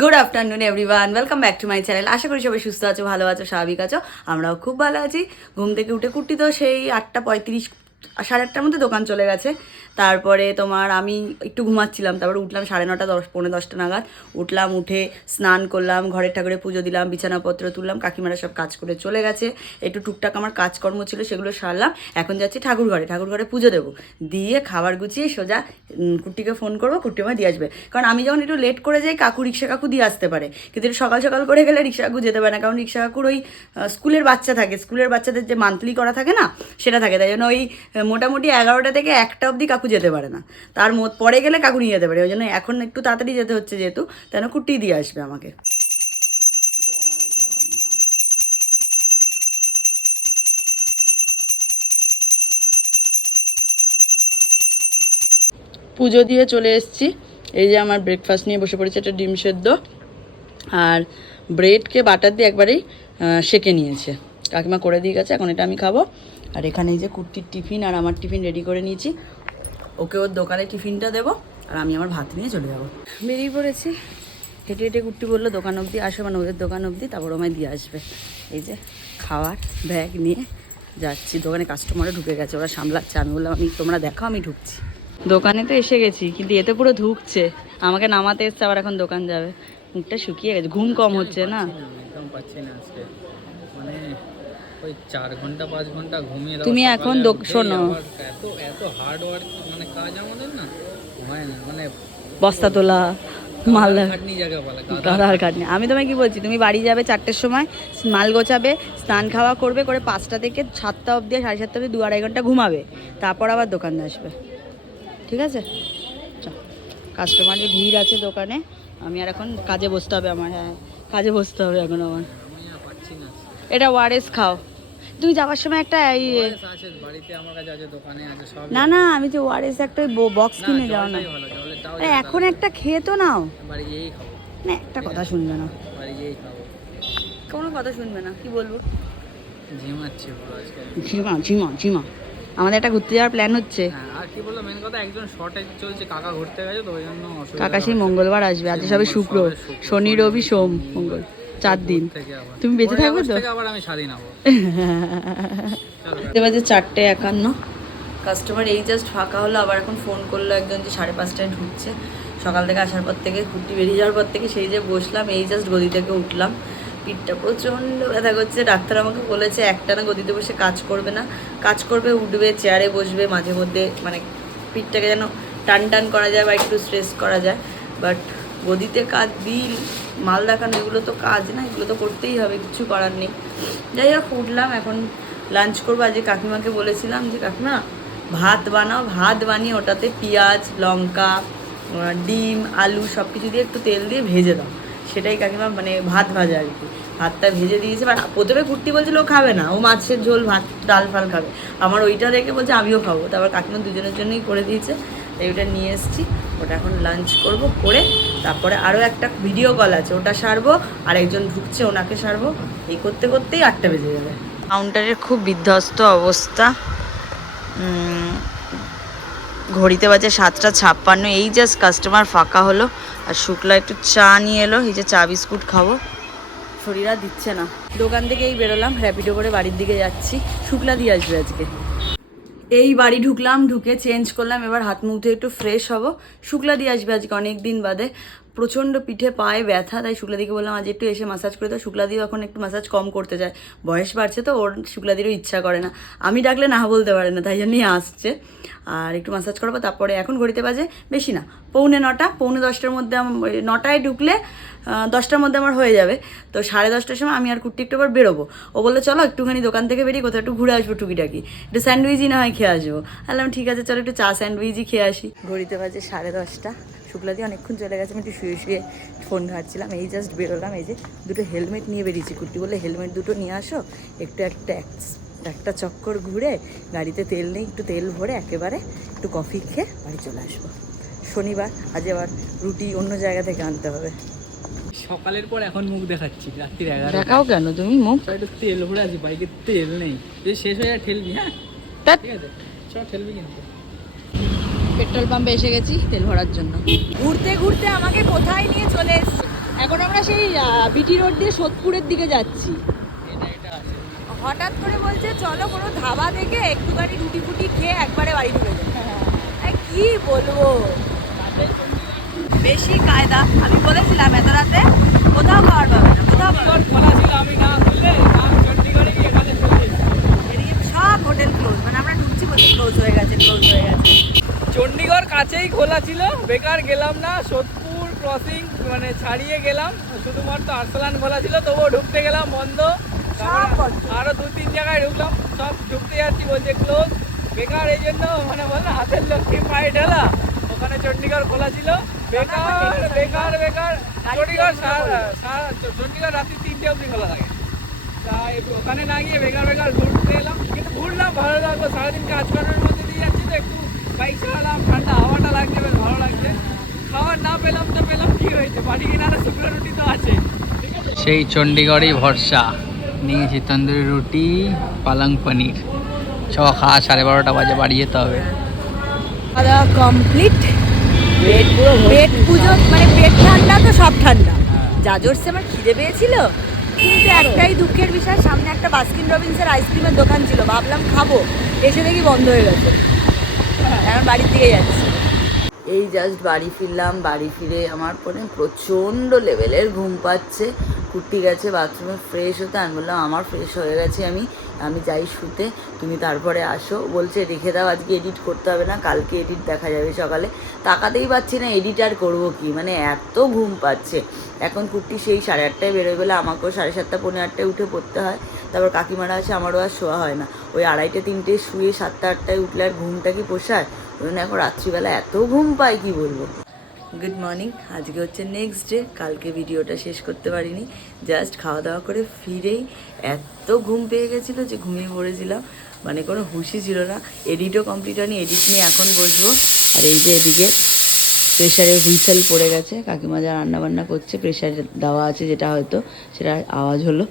Good afternoon everyone welcome back to my channel আশা করি সবাই সুস্থ আছো, ভালো আছো, স্বাভাবিক আছো। আমরাও খুব ভালো আছি। ঘুম থেকে উঠে কুটি তো সেই আটটা পঁয়ত্রিশ, সাড়ে আটটার মধ্যে দোকান চলে গেছে। তারপরে তোমার আমি একটু ঘুমাচ্ছিলাম, তারপরে উঠলাম সাড়ে নটা দশ, পৌনে দশটা নাগাদ। উঠলাম, উঠে স্নান করলাম, ঘরের ঠাকুরে পুজো দিলাম, বিছানাপত্র তুললাম, কাকিমারা সব কাজ করে চলে গেছে। একটু টুকটাক আমার কাজকর্ম ছিল, সেগুলো সারলাম। এখন যাচ্ছি ঠাকুর ঘরে ঠাকুর ঘরে পুজো দেবো। দিয়ে খাবার গুছিয়ে সোজা কুট্টিকে ফোন করব কুট্টি আমার দিয়ে আসবে। কারণ আমি যখন একটু লেট করে যাই, কাকু রিক্সা কাকু দিয়ে আসতে পারে। কিন্তু সকাল সকাল করে গেলে রিক্সা কাকু যেতে পারে না। কারণ রিক্সা কাকুর ওই স্কুলের বাচ্চা থাকে। স্কুলের বাচ্চাদের যে মান্থলি করা থাকে না, সেটা থাকে। তাই জন্য ওই মোটামুটি এগারোটা থেকে একটা অবধি কাকু যেতে পারে না। তার মত পরে গেলে কাকু নিয়ে যেতে পারে, ওই জন্য এখন একটু তাড়াতাড়ি যেতে হচ্ছে যেহেতু তাই জন্য কুট্টি দিয়ে আসবে আমাকে। পুজো দিয়ে চলে এসেছি। এই যে আমার ব্রেকফাস্ট নিয়ে বসে পড়েছে একটা ডিম সেদ্ধ, আর ব্রেডকে বাটার দিয়ে একবারেই সেকে নিয়েছে। কাকিমা করে দিয়ে গেছে, এখন এটা আমি খাব। আর এখানে এই যে কুর্তির টিফিন, আর আমার টিফিন রেডি করে নিয়েছি। ওকে ওর দোকানে টিফিনটা দেবো আর আমি আমার ভাত নিয়ে চলে যাব। বেরিয়ে পড়েছি। হেঁটে হেঁটে কুর্তি বলল, দোকান অবধি আসবে মানে ওদের দোকান অবধি, তারপর আমায় দিয়ে আসবে। এই যে খাওয়ার ব্যাগ নিয়ে যাচ্ছি। দোকানে কাস্টমারও ঢুকে গেছে, ওরা সামলাচ্ছে। আমি বললাম, আমি, তোমরা দেখো আমি ঢুকছি। দোকানে তো এসে গেছি, কিন্তু এতে পুরো ঢুকছে আমাকে নামাতে এসছে, আবার এখন দোকান যাবে। মুখটা শুকিয়ে গেছে, ঘুম কম হচ্ছে না? ওই চার ঘণ্টা পাঁচ ঘণ্টা ঘুমিয়ে দাও তুমি এখন শোনো। এত এত হার্ড ওয়ার্ক মানে কাজ আমাদের না হয় না মানে বস্তা তোলা খাটনি বলে গাধার কাজ আমি তোমায় কি বলছি তুমি বাড়ি যাবে চারটের সময় মাল গোছাবে স্নান খাওয়া করবে করে পাঁচটা থেকে সাতটা অবধি সাড়ে সাতটা অবধি দু আড়াই ঘণ্টা ঘুমাবে। তারপর আবার দোকানে আসবে। ঠিক আছে? কাস্টমারের ভিড় আছে দোকানে আমি আর এখন কাজে বসতে হবে আমার হ্যাঁ কাজে বসতে হবে এখন আমার। এটা ওয়ারেস খাও। তুমি যাওয়ার সময় একটা এই বয়স আছে বাড়িতে আমার কাছে আছে দোকানে আছে সব না না আমি যে ওয়ারেস একটা বক্স কিনে যাও না। এখন একটা খেয়ে তো নাও। বাড়ি গিয়েই খাব। না একটা কথা শুনবে না। বাড়ি গিয়েই খাব। কোনো কথা শুনবে না কি বলব? ঝিমা ঝিমা ঝিমা। আমাদের একটা ঘুরতে যাওয়ার প্ল্যান হচ্ছে। হ্যাঁ আর কি বলল মেন কথা একজন শর্টেজ চলছে কাকা ঘুরতে গেছে তো ওই জন্য কাকা সেই মঙ্গলবার আসবে আজ সবে শুক্র। শনি, রবি সোম মঙ্গল। চার দিন। তুমি বেঁচে থাকবে তো? আবার আমি স্বাধীন হব দেখতে বাজে চারটে একান্ন। কাস্টমার এই জাস্ট ফাঁকা হলো আবার এখন ফোন করল একজন যে সাড়ে পাঁচটায় ঢুকছে। সকাল থেকে আসার পর থেকে কুর্তি বেরিয়ে যাওয়ার পর থেকে সেই যে বসলাম এই জাস্ট গদি থেকে উঠলাম। পিঠটা প্রচণ্ড ব্যথা করছে। ডাক্তার আমাকে বলেছে একটানা গদিতে বসে কাজ করবে না। কাজ করবে উঠবে চেয়ারে বসবে মাঝে মধ্যে মানে পিঠটাকে যেন টান টান করা যায় বা একটু স্ট্রেস করা যায়। বাট গদিতে কাজ, বিল, মাল দেখানো, এগুলো তো কাজ না, এগুলো তো করতেই হবে, কিছু করার নেই। যাই হোক, উঠলাম, এখন লাঞ্চ করব। আজকে কাকিমাকে বলেছিলাম যে, কাকিমা, ভাত বানাও, ভাত বানিয়ে ওটাতে পেঁয়াজ, লঙ্কা ডিম, আলু সব কিছু দিয়ে একটু তেল দিয়ে ভেজে দাও। সেটাই কাকিমা মানে ভাত ভাজা আর কি। ভাতটা ভেজে দিয়েছে বাট প্রথমে কুর্তি বলছিল ও খাবে না, ও মাছের ঝোল, ভাত, ডাল, ফাল খাবে। আমার ওইটা দেখে বলছে, আমিও খাব। তারপর কাকিমা দুজনের জন্যই করে দিয়েছে। তাই ওটা নিয়ে এসেছি। ওটা এখন লাঞ্চ করব করে তারপরে আরও একটা ভিডিও কল আছে ওটা সারবো আর একজন ঢুকছে ওনাকে সারবো। এই করতে করতেই আটটা বেজে যাবে। কাউন্টারের খুব বিধ্বস্ত অবস্থা। ঘড়িতে বাজে সাতটা ছাপ্পান্ন এই জাস্ট কাস্টমার ফাঁকা হলো। আর শুক্লা একটু চা নিয়ে এলো এই যে চা বিস্কুট খাব। শরীর আর দিচ্ছে না। দোকান থেকেই বেরোলাম র্যাপিডো করে বাড়ির দিকে যাচ্ছি। শুক্লা দিয়ে আসবে আজকে। এই বাড়ি ঢুকলাম, ঢুকে চেঞ্জ করলাম, এবার হাত মুখ ধুয়ে একটু ফ্রেশ হব। শুক্লা দিয়ে আসবে আজকে অনেক দিন বাদে। প্রচণ্ড পিঠে পায়ে ব্যথা, তাই শুক্লাদিকে বললাম, আজ একটু এসে মাসাজ করে দাও। শুক্লাদিও এখন একটু মাসাজ কম করতে চায়। বয়স বাড়ছে তো, ওর, শুক্লাদিরও ইচ্ছা করে না। আমি ডাকলে না বলতে পারে না, তাই জন্যই আসছে। আর একটু মাসাজ করব, তারপরে এখন ঘড়িতে বাজে বেশি না, পৌনে নটা, পৌনে দশটার মধ্যে আম- নটায় ঢুকলে দশটার মধ্যে আমার হয়ে যাবে। তো সাড়ে দশটার সময় আমি আর কুর্তি একটু আবার বেরোবো। ও বলল, চলো একটুখানি দোকান থেকে বেরিয়ে কোথাও একটু ঘুরে আসব টুকিটাকি। একটু স্যান্ডউইচই না হয় খেয়ে আসব। বললাম, ঠিক আছে, চলো একটু চা স্যান্ডউইচই খেয়ে আসি। ঘড়িতে বাজে সাড়ে দশটা। শুক্লা দিয়ে অনেকক্ষণ চলে গেছে আমি একটু শুয়ে শুয়ে ফোন ঘাটছিলাম এই জাস্ট বেরোলাম এই যে দুটো হেলমেট নিয়ে বেরিয়েছি কুর্তি বলে হেলমেট দুটো নিয়ে আসো একটু একটা একটা চক্কর ঘুরে গাড়িতে তেল নেই একটু তেল ভরে একেবারে একটু কফি খেয়ে বাড়ি চলে আসব। শনিবার আজ আবার রুটি অন্য জায়গা থেকে আনতে হবে। সকালের পর এখন মুখ দেখাচ্ছি রাত্রির এগারো দেখাও কেন তুমি মুখ? একটু তেল ভরে আছি বাইকে তেল নেই। যদি শেষ হয়ে যায় ঠেলবি হ্যাঁ। ঠিক আছে চ ঠেলবি কিন্তু। পেট্রোল পাম্পে এসে গেছি তেল ভরার জন্য। ঘুরতে ঘুরতে আমাকে কোথায় নিয়ে চলে এসছে? এখন আমরা সেই বিটি রোড দিয়ে সোদপুরের দিকে যাচ্ছি। এটা এটা আছে হঠাৎ করে বলছে চলো কোনো ধাবা থেকে একটুখানি রুটি ফুটি খেয়ে একবারে বাড়ি ঢুকে যাও এই কি বলব? বেশি কায়দা। আমি বলেছিলাম এত রাতে কোথাও খাবার পাবে না কোথাও আমি না খুললে আমি চণ্ডীগড়ে গিয়ে এখানে চলে এসেছি। এদিকে সব হোটেল ক্লোজ মানে আমরা ঢুকছি বলছি ক্লোজ হয়ে গেছে ক্লোজ হয়ে গেছে চণ্ডীগড় কাছেই খোলা ছিল বেকার গেলাম না সোদপুর ক্রসিং মানে ছাড়িয়ে গেলাম শুধুমাত্র আরসালান খোলা ছিল তবুও ঢুকতে গেলাম বন্ধ। সব বন্ধ। আরও দু তিন জায়গায় ঢুকলাম সব ঢুকতে যাচ্ছি বলছে ক্লোজ বেকার এই জন্য মানে বল না হাতের লক্ষ্মী পায়ে ঢেলা। ওখানে চণ্ডীগড় খোলা ছিল। বেকার বেকার বেকার। চণ্ডীগড় চণ্ডীগড় রাত্রি তিনটে অবধি খোলা থাকে। তাই ওখানে না গিয়ে বেকার বেকার ঘুরতে এলাম। কিন্তু ঘুরলাম ভালো লাগল। সারাদিন কাজ করার মধ্যে দিয়ে যাচ্ছি তো একটু বাইক চালালাম ঠান্ডা। লাগছে বেশ ভালো লাগছে। খাবার না পেলাম তো পেলাম কি হয়েছে? বাড়ি কিনারে শুকনো রুটি তো আছে। সেই চণ্ডীগড়ই ভরসা। নিয়েছি তন্দুরি রুটি পালং পনির। ছ খাওয়া সাড়ে বারোটা বাজে বাড়ি যেতে হবে। কমপ্লিট পেট পুরো পেট পুজো মানে পেট ঠান্ডা তো সব ঠান্ডা। যা জোরসে আমার খিদে পেয়েছিল কিন্তু একটাই দুঃখের বিষয় সামনে একটা বাস্কিন রবিন্সের আইসক্রিমের দোকান ছিল। ভাবলাম খাব। এসে দেখি বন্ধ হয়ে গেছে। এখন বাড়ির দিকে যাচ্ছি। এই জাস্ট বাড়ি ফিরলাম, বাড়ি ফিরে আমার পরে প্রচণ্ড লেভেলের ঘুম পাচ্ছে। কুর্তি গেছে বাথরুমে ফ্রেশ হতে, আমি বললাম, আমার ফ্রেশ হয়ে গেছে আমি আমি যাই শুতে, তুমি তারপরে আসো। বলছে, রেখে দাও, আজকে এডিট করতে হবে না, কালকে এডিট দেখা যাবে সকালে। তাকাতেই পাচ্ছি না এডিট আর করব কি? মানে এত ঘুম পাচ্ছে। এখন কুর্তি সেই সাড়ে আটটায় বেরোয় বলে আমাকেও সাড়ে সাতটা, পৌনে আটটায় উঠে পড়তে হয়। তারপর কাকিমারা আছে আমারও আর শোয়া হয় না। ওই আড়াইটে, তিনটে শুয়ে সাতটা, আটটায় উঠলে আর ঘুমটা কি পোষায়? এখন রাত্রিবেলা এত ঘুম পাই, কি বলব? গুড মর্নিং আজকে হচ্ছে নেক্সট ডে কালকে ভিডিওটা শেষ করতে পারিনি। জাস্ট খাওয়া দাওয়া করে ফিরেই এত ঘুম পেয়ে গেছিল যে ঘুমিয়ে পড়েছিলাম। মানে কোনো হুশই ছিল না। এডিটও কমপ্লিট হয়নি। এডিট নিয়ে এখন বসবো। আর এই যে এদিকে প্রেশারে হুইসেল পড়ে গেছে। কাকিমা যা রান্না বান্না করছে প্রেশার দেওয়া আছে যেটা হয়তো সেটা আওয়াজ হলো।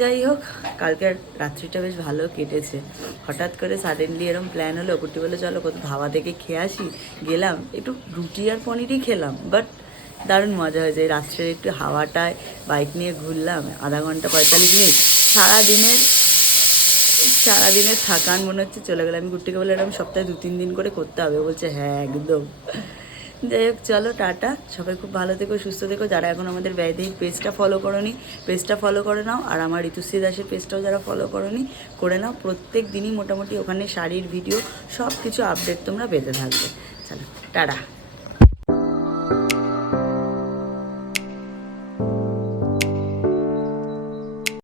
যাই হোক কালকের রাত্রিটা বেশ ভালো কেটেছে। হঠাৎ করে সাডেনলি এরকম প্ল্যান হলো কুটি বলে চলো কত ধাবা থেকে খেয়ে আসি। গেলাম, একটু রুটি আর পনিরই খেলাম বাট দারুণ মজা হয়েছে। রাত্রের একটু হাওয়াটায় বাইক নিয়ে ঘুরলাম, আধা ঘণ্টা পঁয়তাল্লিশ মিনিট। সারাদিনের সারাদিনের থাকান মনে হচ্ছে চলে গেলাম আমি গুট্টিকে বলে এরকম সপ্তাহে দু তিন দিন করে করতে হবে। বলছে হ্যাঁ একদম। যাই হোক চলো, টাটা। সবাই খুব ভালো থেকো, সুস্থ থেকো। যারা এখন আমাদের ব্যয়দেহী পেজটা ফলো করো নি পেজটা ফলো করে নাও। আর আমার ঋতুশ্রী দাসের পেজটাও যারা ফলো করো নি করে নাও। প্রত্যেক দিনই মোটামুটি ওখানে শাড়ির ভিডিও সব কিছু আপডেট তোমরা পেতে থাকবে। চলো, টাটা।